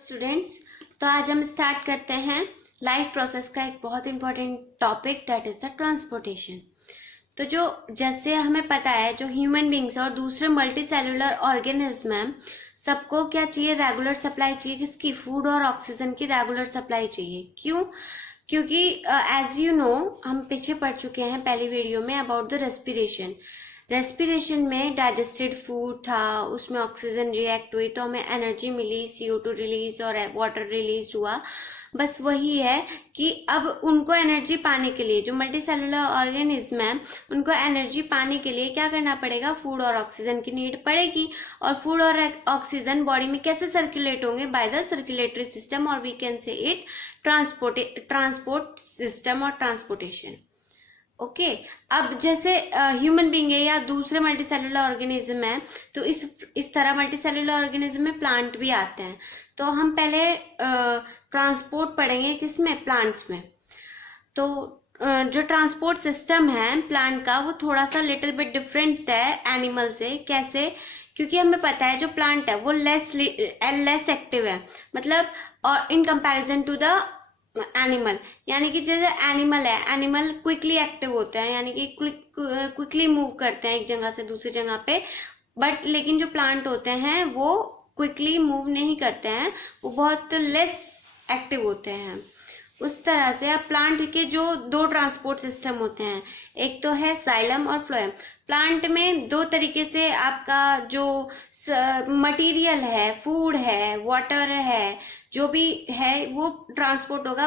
Students, तो आज हम स्टार्ट करते हैं लाइफ प्रोसेस का एक बहुत important topic, that is the transportation. तो जो जैसे हमें पता है, जो ह्यूमन बींग्स और दूसरे मल्टी सेलुलर ऑर्गेनिज्म हैं, सबको क्या चाहिए? रेगुलर सप्लाई चाहिए। किसकी? फूड और ऑक्सीजन की रेगुलर सप्लाई चाहिए। क्यों? क्योंकि एज यू नो, हम पीछे पढ़ चुके हैं पहली वीडियो में अबाउट द रेस्पिरेशन। रेस्पिरेशन में डाइजेस्टेड फूड था, उसमें ऑक्सीजन रिएक्ट हुई तो हमें एनर्जी मिली, CO2 रिलीज और वाटर रिलीज हुआ। बस वही है कि अब उनको एनर्जी पाने के लिए, जो मल्टी सेलुलर ऑर्गेनिज्म है, उनको एनर्जी पाने के लिए क्या करना पड़ेगा? फूड और ऑक्सीजन की नीड पड़ेगी। और फूड और ऑक्सीजन बॉडी में कैसे सर्कुलेट होंगे? बाय द सर्कुलेटरी सिस्टम, और we can say it transport system और ट्रांसपोर्टेशन। ओके अब जैसे ह्यूमन बींग है या दूसरे मल्टीसेलुलर ऑर्गेनिज्म है, तो इस तरह मल्टीसेलुलर ऑर्गेनिज्म में प्लांट भी आते हैं। तो हम पहले ट्रांसपोर्ट पढ़ेंगे किसमें? प्लांट्स में। तो जो ट्रांसपोर्ट सिस्टम है प्लांट का, वो थोड़ा सा लिटिल बिट डिफरेंट है एनिमल से। कैसे? क्योंकि हमें पता है जो प्लांट है वो लेस एक्टिव है, मतलब, और in comparison to the animal. यानी कि जैसे एनिमल है, एनिमल क्विकली एक्टिव होते हैं, यानी कि क्विकली मूव करते हैं एक जगह से दूसरी जगह पे। बट लेकिन जो प्लांट होते हैं वो क्विकली मूव नहीं करते हैं, वो बहुत लेस एक्टिव होते हैं। उस तरह से अब प्लांट के जो दो ट्रांसपोर्ट सिस्टम होते हैं, एक तो है जाइलम और फ्लोएम। प्लांट में दो तरीके से आपका जो मटेरियल है, फूड है, वाटर है, जो भी है, वो ट्रांसपोर्ट होगा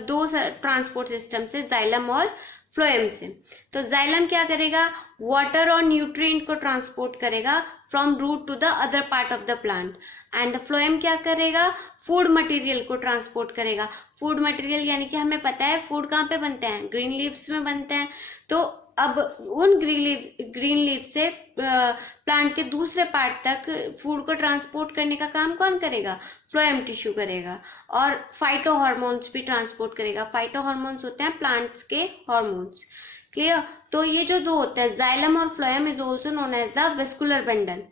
दो ट्रांसपोर्ट सिस्टम से, जाइलम और फ्लोएम से। तो जाइलम क्या करेगा? वाटर और न्यूट्रिएंट को ट्रांसपोर्ट करेगा from root to the other part of the plant. And the phloem क्या करेगा? फूड मटेरियल को ट्रांसपोर्ट करेगा। फूड मटेरियल यानी कि हमें पता है फूड कहाँ पे बनते हैं? ग्रीन लीव्स में बनते हैं। तो अब उन ग्रीन लीव से प्लांट के दूसरे पार्ट तक फूड को ट्रांसपोर्ट करने का काम कौन करेगा? फ्लोएम टिश्यू करेगा। और फाइटो हार्मोन्स भी ट्रांसपोर्ट करेगा। फाइटो हार्मोन्स होते हैं प्लांट्स के हार्मोन्स। क्लियर? तो ये जो दो होते हैं, जाइलम और phloem, is also known as the vascular bundle.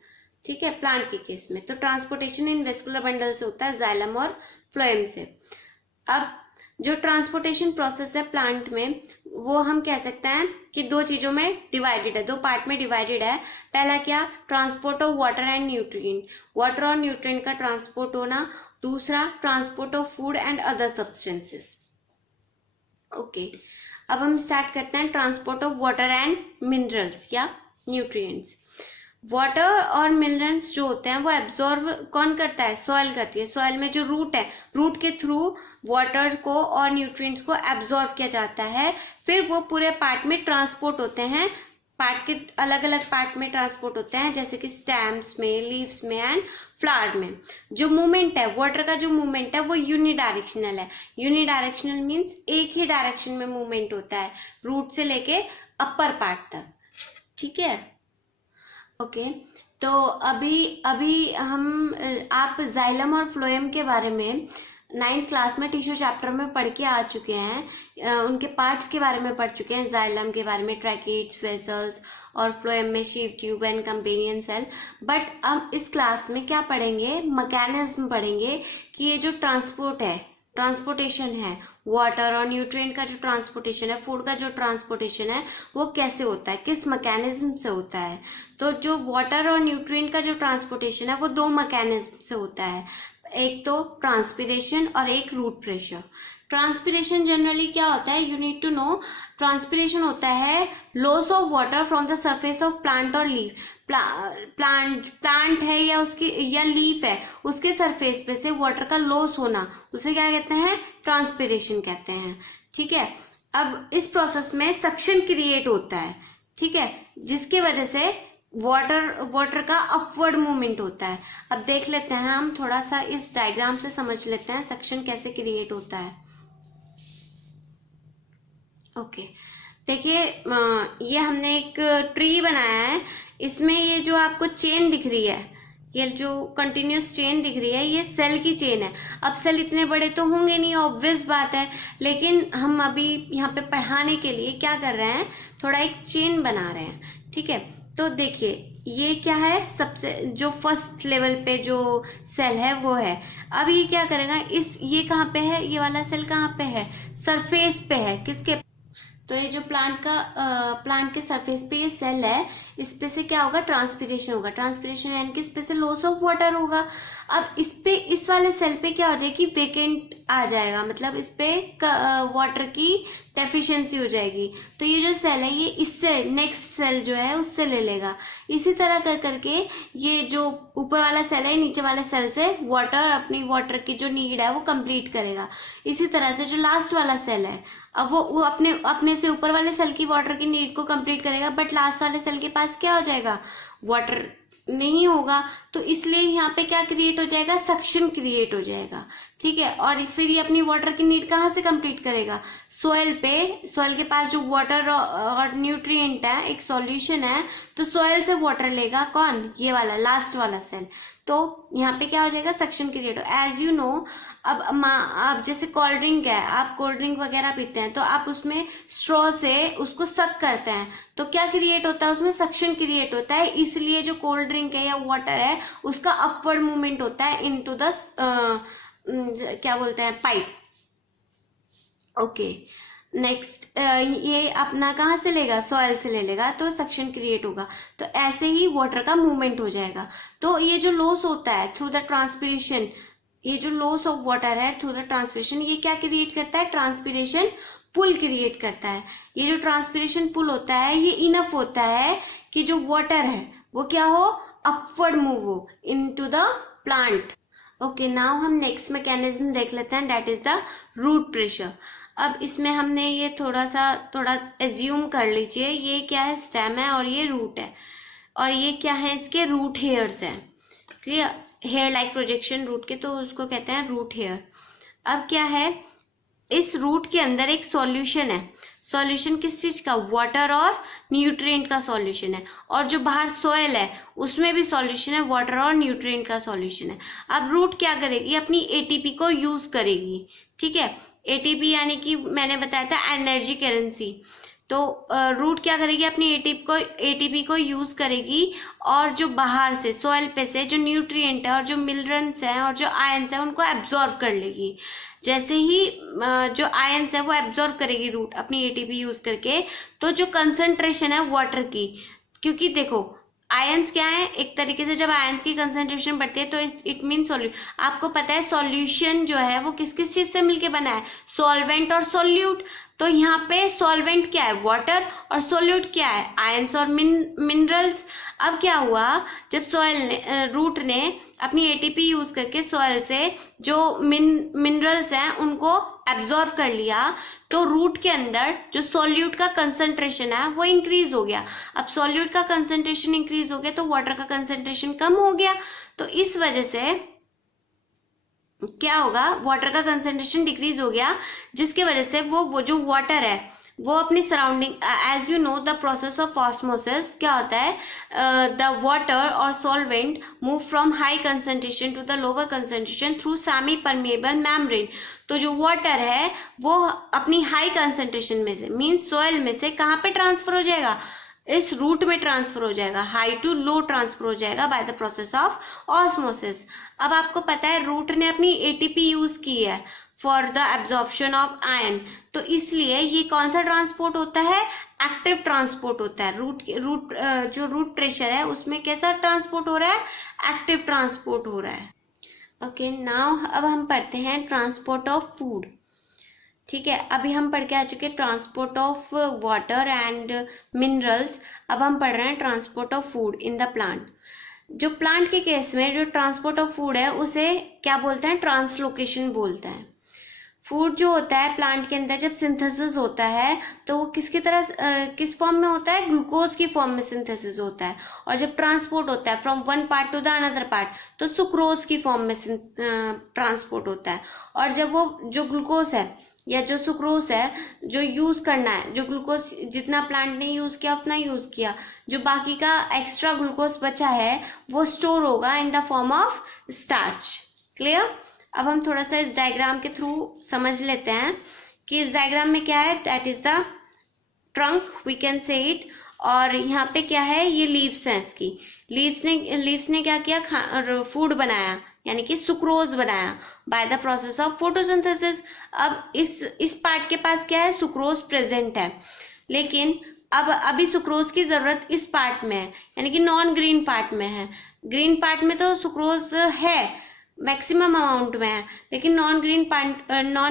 ठीक है, प्लांट के केस में तो ट्रांसपोर्टेशन इन वेस्कुलर बंडल से होता है, जाइलम और फ्लोएम से। अब जो ट्रांसपोर्टेशन प्रोसेस है प्लांट में, वो हम कह सकते हैं कि दो चीजों में डिवाइडेड है, दो पार्ट में डिवाइडेड है। पहला क्या? Transport of water and nutrient, water और न्यूट्रिएंट का ट्रांसपोर्ट होना। दूसरा, transport of food and other substances. Okay, अब हम स्टार्ट करते हैं transport of water and minerals या न्यूट्रिएंट्स। वाटर और मिनरल्स जो होते हैं वो एब्जॉर्ब कौन करता है? सॉइल करती है। सॉइल में जो रूट है, रूट के थ्रू वाटर को और न्यूट्रिएंट्स को एब्जॉर्ब किया जाता है, फिर वो पूरे पार्ट में ट्रांसपोर्ट होते हैं। पार्ट के अलग अलग पार्ट में ट्रांसपोर्ट होते हैं, जैसे कि स्टेम्स में, लीव्स में एंड फ्लावर में। जो मूवमेंट है, वाटर का जो मूवमेंट है वो यूनिडायरेक्शनल है। यूनिडायरेक्शनल मीन्स एक ही डायरेक्शन में मूवमेंट होता है, रूट से लेके अपर पार्ट तक। ठीक है, ओके। तो अभी हम आप जाइलम और फ्लोएम के बारे में 9th क्लास में टिश्यू चैप्टर में पढ़ के आ चुके हैं। उनके पार्ट्स के बारे में पढ़ चुके हैं। जाइलम के बारे में ट्रैकेट्स, वेसल्स, और फ्लोएम में sieve tube and companion cell. But अब इस क्लास में क्या पढ़ेंगे? मैकेनिज्म पढ़ेंगे कि ये जो ट्रांसपोर्ट है, ट्रांसपोर्टेशन है, वाटर और न्यूट्रिएंट का जो ट्रांसपोर्टेशन है, फूड का जो ट्रांसपोर्टेशन है, वो कैसे होता है, किस मैकेनिज्म से होता है। तो जो वाटर और न्यूट्रिएंट का जो ट्रांसपोर्टेशन है वो दो मैकेनिज्म से होता है, एक तो ट्रांसपिरेशन और एक रूट प्रेशर। ट्रांसपिरेशन जनरली क्या होता है? You need to know. Transpiration होता है loss of water from the surface of plant और लीफ। प्लांट है या उसकी या लीफ है, उसके सरफेस पे से वाटर का लॉस होना, उसे क्या कहते हैं? ट्रांसपिरेशन कहते हैं। ठीक है, अब इस प्रोसेस में सक्शन क्रिएट होता है। ठीक है, जिसकी वजह से वाटर का अपवर्ड मूवमेंट होता है। अब देख लेते हैं हम, थोड़ा सा इस डायग्राम से समझ लेते हैं सक्शन कैसे क्रिएट होता है। ओके, देखिए, ये हमने एक ट्री बनाया है। इसमें ये जो आपको चेन दिख रही है, ये जो कंटिन्यूस चेन दिख रही है, ये सेल की चेन है। अब सेल इतने बड़े तो होंगे नहीं, ऑब्वियस बात है, लेकिन हम अभी यहाँ पे पढ़ाने के लिए क्या कर रहे हैं? थोड़ा एक चेन बना रहे हैं। ठीक है, तो देखिए ये क्या है? सबसे जो फर्स्ट लेवल पे जो सेल है वो है। अब ये क्या करेगा, ये कहाँ पे है, ये वाला सेल कहाँ पे है, सरफेस पे है, किसके, तो ये जो प्लांट के सरफेस पे ये सेल है, इस पे से क्या होगा, ट्रांसपिरेशन होगा। ट्रांसपिरेशन यानी कि इस पे से लॉस ऑफ वाटर होगा। अब इस वाले सेल पे क्या हो जाएगी, वेकेंट आ जाएगा, मतलब इस पे वाटर की डेफिशिएंसी हो जाएगी। तो ये जो सेल है ये इससे नेक्स्ट सेल जो है उससे ले लेगा। इसी तरह कर करके ये जो ऊपर वाला सेल है नीचे वाले सेल से अपनी वाटर की जो नीड है वो कंप्लीट करेगा। इसी तरह से जो लास्ट वाला सेल है, अब वो अपने से ऊपर वाले सेल की वाटर की नीड को कंप्लीट करेगा, बट लास्ट वाले सेल के पास क्या हो जाएगा, वाटर नहीं होगा। तो इसलिए यहाँ पे क्या क्रिएट हो जाएगा, सक्शन क्रिएट हो जाएगा। ठीक है, और फिर ये अपनी वाटर की नीड कहाँ से कंप्लीट करेगा, सॉइल पे। सॉइल के पास जो वाटर और न्यूट्रिएंट है, एक सॉल्यूशन है, तो सॉइल से वाटर लेगा कौन, ये वाला लास्ट वाला सेल। तो यहाँ पे क्या हो जाएगा, सक्शन क्रिएट हो। एज यू नो, अब आप जैसे कोल्ड ड्रिंक है, आप कोल्ड ड्रिंक वगैरह पीते हैं तो आप उसमें स्ट्रॉ से उसको सक करते हैं, तो क्या क्रिएट होता है, उसमें सक्शन क्रिएट होता है। इसलिए जो कोल्ड ड्रिंक है या वाटर है उसका अपवर्ड मूवमेंट होता है इनटू द क्या बोलते हैं, पाइप। ओके, नेक्स्ट ये अपना कहाँ से लेगा, सॉइल से ले लेगा, तो सक्शन क्रिएट होगा। तो ऐसे ही वाटर का मूवमेंट हो जाएगा। तो ये जो लॉस होता है थ्रू द ट्रांसपिरेशन, ये जो लॉस ऑफ वाटर है थ्रू द ट्रांसपिरेशन, ये क्या क्रिएट करता है, ट्रांसपिरेशन पुल क्रिएट करता है। ये जो ट्रांसपिरेशन पुल होता है ये इनफ होता है कि जो वाटर है वो क्या हो, अपवर्ड मूव हो into the plant. Okay, now हम नेक्स्ट मैकेनिज्म देख लेते हैं, that is the root pressure. अब इसमें हमने ये थोड़ा एज्यूम कर लीजिए, ये क्या है, स्टेम है और ये रूट है, और ये क्या है, इसके रूट हेयर्स हैं। Clear, hair like projection root के, तो उसको कहते हैं रूट हेयर। अब क्या है, इस रूट के अंदर एक सॉल्यूशन है। सॉल्यूशन किस चीज का, वाटर और न्यूट्रिएंट का सॉल्यूशन है, और जो बाहर सॉइल है उसमें भी सॉल्यूशन है, वाटर और न्यूट्रिएंट का सॉल्यूशन है। अब रूट क्या करेगी, अपनी एटीपी को यूज करेगी। ठीक है, एटीपी यानी कि मैंने बताया था एनर्जी करेंसी। तो रूट क्या करेगी, अपनी एटीपी को यूज करेगी, और जो बाहर से सॉइल पे से जो न्यूट्रिएंट है और जो मिनरल्स हैं और जो आयंस हैं उनको एब्जॉर्ब कर लेगी। जैसे ही जो आयंस है वो एब्जॉर्ब करेगी रूट अपनी एटीपी यूज करके, तो जो कंसंट्रेशन है वाटर की, क्योंकि देखो आयंस क्या है, एक तरीके से जब आयंस की कंसंट्रेशन बढ़ती है तो इट मीन सॉल्यूशन। आपको पता है सॉल्यूशन जो है वो किस किस चीज से मिलके बना है, सॉल्वेंट और सॉल्यूट। तो यहाँ पे सॉल्वेंट क्या है, वाटर, और सॉल्यूट क्या है, आयंस और मिनरल्स। अब क्या हुआ, जब रूट ने अपनी एटीपी यूज करके सॉइल से जो मिनरल्स हैं उनको एब्जॉर्ब कर लिया, तो रूट के अंदर जो सॉल्यूट का कंसंट्रेशन है वो इंक्रीज हो गया। अब सॉल्यूट का कंसंट्रेशन इंक्रीज हो गया तो वाटर का कंसंट्रेशन कम हो गया। तो इस वजह से क्या होगा, वाटर का कंसंट्रेशन डिक्रीज हो गया, जिसके वजह से वो जो वाटर है वो अपनी surrounding, as you know the process of osmosis क्या होता है, द वाटर और solvent move from high concentration to the lower concentration through semi permeable membrane. तो जो वाटर है वो अपनी हाई कंसंट्रेशन में से, मीन्स सॉइल में से कहाँ पे ट्रांसफर हो जाएगा, इस रूट में ट्रांसफर हो जाएगा, हाई टू लो ट्रांसफर हो जाएगा bye the process of osmosis. अब आपको पता है रूट ने अपनी एटीपी यूज की है for the absorption of ion, तो इसलिए ये कौन सा ट्रांसपोर्ट होता है, एक्टिव ट्रांसपोर्ट होता है। जो रूट प्रेशर है उसमें कैसा ट्रांसपोर्ट हो रहा है, एक्टिव ट्रांसपोर्ट हो रहा है। ओके, नाउ अब हम पढ़ते हैं ट्रांसपोर्ट ऑफ फूड। ठीक है, अभी हम पढ़ के आ चुके transport of water and minerals. अब हम पढ़ रहे हैं transport of food in the plant. जो प्लांट के केस में जो ट्रांसपोर्ट ऑफ फूड है उसे क्या बोलते हैं, ट्रांसलोकेशन बोलते हैं। फूड जो होता है प्लांट के अंदर जब सिंथेसिस होता है तो वो किस फॉर्म में होता है, ग्लूकोज की फॉर्म में सिंथेसिस होता है, और जब ट्रांसपोर्ट होता है from one part two the another part तो सुक्रोज की फॉर्म में ट्रांसपोर्ट होता है। और जब वो जो ग्लूकोज है या जो सुक्रोज है जो यूज करना है, जो ग्लूकोज जितना प्लांट ने यूज किया उतना यूज किया, जो बाकी का एक्स्ट्रा ग्लूकोज बचा है वो स्टोर होगा in the form of starch. Clear, अब हम थोड़ा सा इस डायग्राम के थ्रू समझ लेते हैं कि इस डायग्राम में क्या है, that is the trunk, we can say it, और यहाँ पे क्या है, ये लीव्स हैं इसकी। लीव्स ने क्या किया, फूड बनाया, यानी कि सुक्रोज बनाया bye the process of photosynthesis. अब इस पार्ट के पास क्या है, सुक्रोज प्रेजेंट है, लेकिन अब अभी सुक्रोज की जरूरत इस पार्ट में है, यानी कि नॉन ग्रीन पार्ट में है। ग्रीन पार्ट में तो सुक्रोज है, मैक्सिमम अमाउंट में है, लेकिन नॉन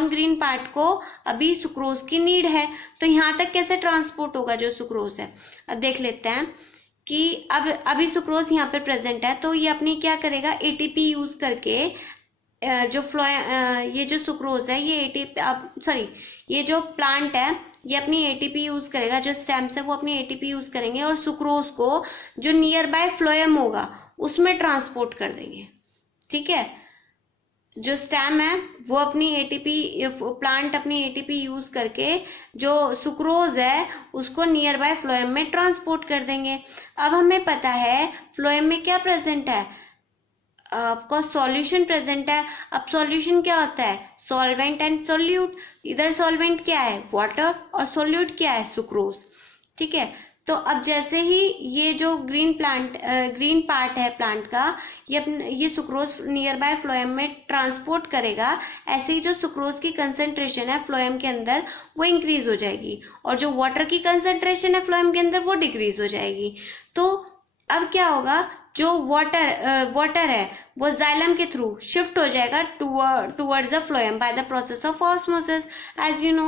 ग्रीन पार्ट को अभी सुक्रोज की नीड है। तो यहाँ तक कैसे ट्रांसपोर्ट होगा जो सुक्रोज है। अब देख लेते हैं कि अब अभी सुक्रोज यहाँ पे प्रेजेंट है, तो ये अपनी क्या करेगा, एटीपी यूज करके ये जो सुक्रोज है ये जो प्लांट है ये अपनी एटीपी यूज करेगा, जो स्टेम्स है वो अपनी एटीपी यूज करेंगे और सुक्रोज को जो नियर बाय फ्लोएम होगा उसमें ट्रांसपोर्ट कर देंगे। ठीक है, जो स्टेम है वो अपनी एटीपी, प्लांट अपनी एटीपी यूज करके जो सुक्रोज है उसको नियर बाय फ्लोएम में ट्रांसपोर्ट कर देंगे। अब हमें पता है फ्लोएम में क्या प्रेजेंट है, ऑफकोर्स सॉल्यूशन प्रेजेंट है। अब सॉल्यूशन क्या होता है, सॉल्वेंट एंड सोल्यूट। इधर सॉल्वेंट क्या है, वाटर, और सोल्यूट क्या है, सुक्रोज। ठीक है, तो अब जैसे ही ये जो ग्रीन पार्ट है प्लांट का, ये सुक्रोज नियर बाय फ्लोएम में ट्रांसपोर्ट करेगा, ऐसे ही जो सुक्रोज की कंसंट्रेशन है फ्लोएम के अंदर वो इंक्रीज हो जाएगी, और जो वाटर की कंसंट्रेशन है फ्लोएम के अंदर वो डिक्रीज हो जाएगी। तो अब क्या होगा, जो वाटर है वो जाइलम के थ्रू शिफ्ट हो जाएगा towards the phloem by the process of osmosis. As you know,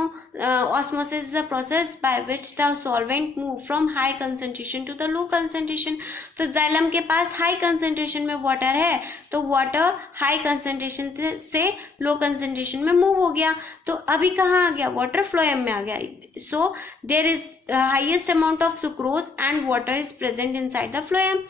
osmosis is the process by which the solvent move from high concentration to the low concentration. तो xylem के पास high concentration में water है, तो water high concentration से low concentration में move हो गया, तो अभी कहाँ आ गया, वाटर फ्लोएम में आ गया। So there is highest amount of sucrose and water is present inside the phloem.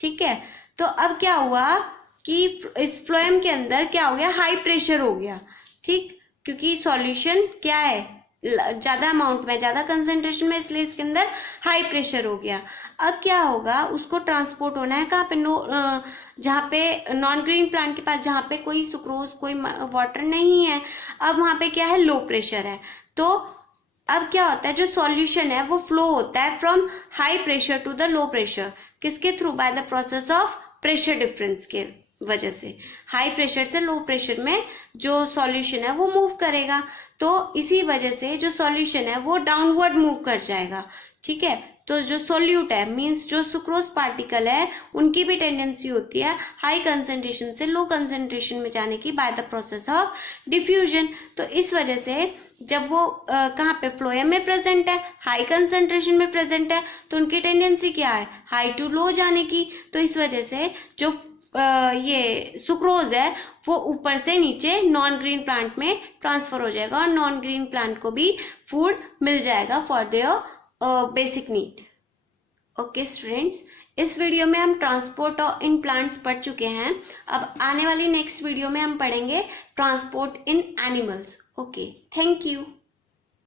ठीक है, तो अब क्या हुआ कि इस फ्लोएम के अंदर क्या हो गया, हाई प्रेशर हो गया। ठीक, क्योंकि सॉल्यूशन क्या है, ज्यादा अमाउंट में, ज्यादा कंसंट्रेशन में, इसलिए इसके अंदर हाई प्रेशर हो गया। अब क्या होगा, उसको ट्रांसपोर्ट होना है कहाँ पे, जहाँ पे नॉन ग्रीन प्लांट के पास, जहाँ पे कोई सुक्रोज कोई वाटर नहीं है, अब वहां पे क्या है, लो प्रेशर है। तो अब क्या होता है, जो सॉल्यूशन है वो फ्लो होता है from high pressure to the low pressure, किसके through, by the process of pressure difference के वजह से। हाई प्रेशर से लो प्रेशर में जो सॉल्यूशन है वो मूव करेगा, तो इसी वजह से जो सॉल्यूशन है वो डाउनवर्ड मूव कर जाएगा। ठीक है, तो जो सोल्यूट है, मींस जो सुक्रोज पार्टिकल है, उनकी भी टेंडेंसी होती है हाई कंसंट्रेशन से लो कंसंट्रेशन में जाने की bye the process of diffusion. तो इस वजह से जब वो कहाँ पे, फ्लोएम में प्रेजेंट है, हाई कंसंट्रेशन में प्रेजेंट है, तो उनकी टेंडेंसी क्या है, हाई टू लो जाने की। तो इस वजह से जो ये सुक्रोज है वो ऊपर से नीचे नॉन ग्रीन प्लांट में ट्रांसफर हो जाएगा, और नॉन ग्रीन प्लांट को भी फूड मिल जाएगा for their basic need. Okay students, इस वीडियो में हम ट्रांसपोर्ट इन प्लांट्स पढ़ चुके हैं। अब आने वाली नेक्स्ट वीडियो में हम पढ़ेंगे transport in animals. Okay, thank you.